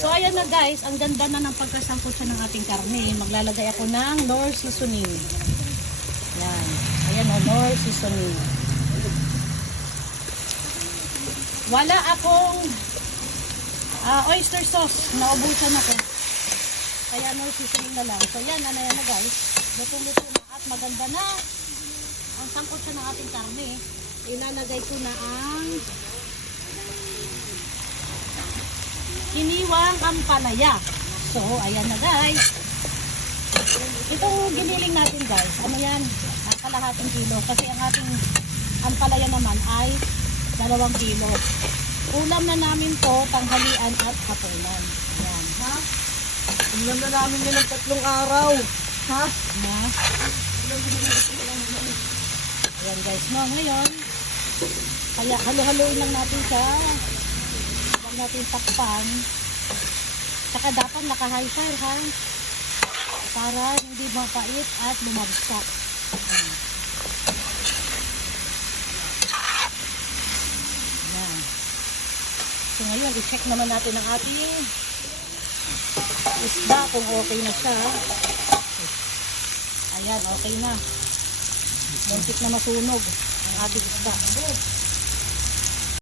So ayan na guys, ang ganda na ng pagkasangkot siya ng ating karne. Maglalagay ako ng Knorr seasoning. Yan. Ayan o, Knorr seasoning. Wala akong oyster sauce. Naubusan ako. Kaya Knorr seasoning na lang. So yan, ano yan na guys. Luto-luto na at maganda na ang sangkot siya ng ating karne. Ilalagay ko na ang iniwang ampalaya. So, ayan na guys. Itong giniling natin guys, ano yan? Kalahating kilo. Kasi ang ating ampalaya naman ay 2 kilo. Ulam na namin to, tanghalian at hapunan. Ayan. Ha? Ulam na namin yan ng 3 araw. Ha? Na? Ayan guys, no, ngayon, kaya halo-haloin lang natin siya. Huwag natin takpan. Saka dapat naka-high fire ha. Para hindi mapait at lumagsak. Ayan. So ngayon, i-check naman natin ang ating isda kung okay na siya. Ayan, okay na. Muntik na masunog ang ating isda.